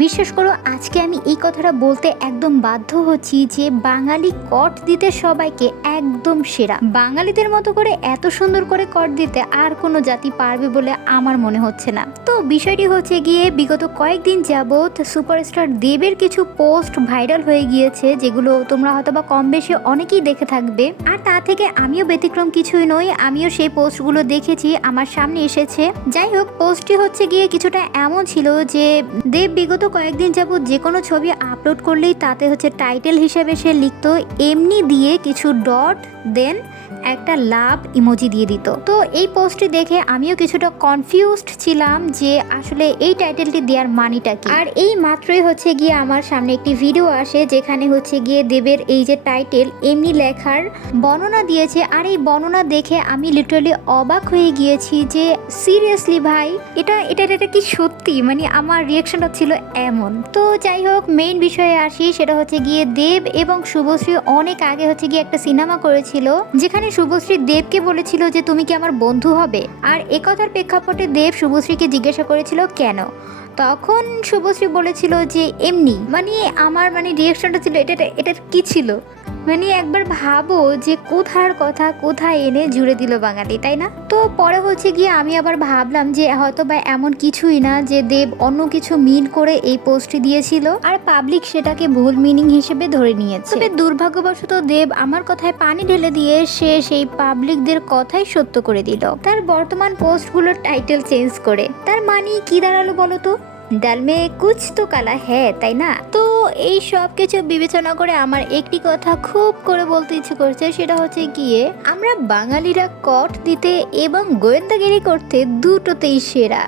বিশ্বাস করো আজকে আমি এই কথাটা বলতে একদম বাধ্য হচ্ছি যে বাঙালি কট দিতে সবাইকে একদম সেরা। বাঙালিদের মতো করে এত সুন্দর করে কট দিতে আর কোনো জাতি পারবে বলে আমার মনে হচ্ছে না। তো বিষয়টি হচ্ছে গিয়ে বিগত কয়েকদিন যাবৎ সুপারস্টার দেবের কিছু পোস্ট ভাইরাল হয়ে গিয়েছে, যেগুলো তোমরা হয়তো বা কম বেশি অনেকেই দেখে থাকবে। আর তা থেকে আমিও ব্যতিক্রম কিছুই নই, আমিও সেই পোস্টগুলো দেখেছি, আমার সামনে এসেছে। যাই হোক, পোস্টটি হচ্ছে গিয়ে কিছুটা এমন ছিল যে দেব বিগত কয়েকদিন যাবৎ যে কোনো ছবি আপলোড করলেই তাতে হচ্ছে টাইটেল হিসেবে সে লিখতো এমনি দিয়ে কিছু ডট দেন একটা লাভ ইমোজি দিয়ে দিত। তো এই পোস্টটি দেখে আমিও কিছুটা কনফিউজড ছিলাম যে আসলে এই টাইটেলটি দেওয়ার মানেটা কি। আর এই মাত্রই হচ্ছে গিয়ে আমার সামনে একটি ভিডিও আসে যেখানে হচ্ছে গিয়ে দেবের এই যে টাইটেল এমনি লেখার বর্ণনা দিয়েছে। আর এই বর্ণনা দেখে আমি লিটারালি অবাক হয়ে গিয়েছি যে সিরিয়াসলি ভাই, এটা এটা এটা কি সত্যি? মানে আমার রিয়াকশনটা ছিল এমন। তো যাই হোক, মেইন বিষয়ে আসি, সেটা হচ্ছে গিয়ে দেব এবং শুভশ্রী অনেক আগে হচ্ছে গিয়ে একটা সিনেমা করেছিল যেখানে শুভশ্রী দেবকে বলেছিল যে তুমি কি আমার বন্ধু হবে। আর একথার প্রেক্ষাপটে দেব শুভশ্রীকে জিজ্ঞাসা করেছিল কেন, তখন শুভশ্রী বলেছিল যে এমনি। মানে আমার রিয়াকশনটা ছিল এটা এটা কি ছিল? মানে একবার ভাবো যে কোথার কথা কোথায় এনে জুড়ে দিল বাঙালি, তাই না? তো পরে হচ্ছে গিয়ে আমি আবার ভাবলাম যে হয়তো বা এমন কিছুই না যে দেব অন্য কিছু মিন করে এই পোস্টটি দিয়েছিল আর পাবলিক সেটাকে ভুল মিনিং হিসেবে ধরে নিয়েছে। তবে দুর্ভাগ্যবশত দেব আমার কথায় পানি ঢেলে দিয়ে সে সেই পাবলিকদের কথাই সত্য করে দিল তার বর্তমান পোস্টগুলোর টাইটেল চেঞ্জ করে। তার মানে কি দাঁড়ালো বলো তো? ডাল মে কুছ তো কালা হ্যাঁ, তাই না? তো এই সব কিছু বিবেচনা করে আমার একটি কথা খুব করে বলতে ইচ্ছে করছে, সেটা হচ্ছে গিয়ে আমরা বাঙালিরা কট দিতে এবং গোয়েন্দাগিরি করতে দুটোতেই সেরা।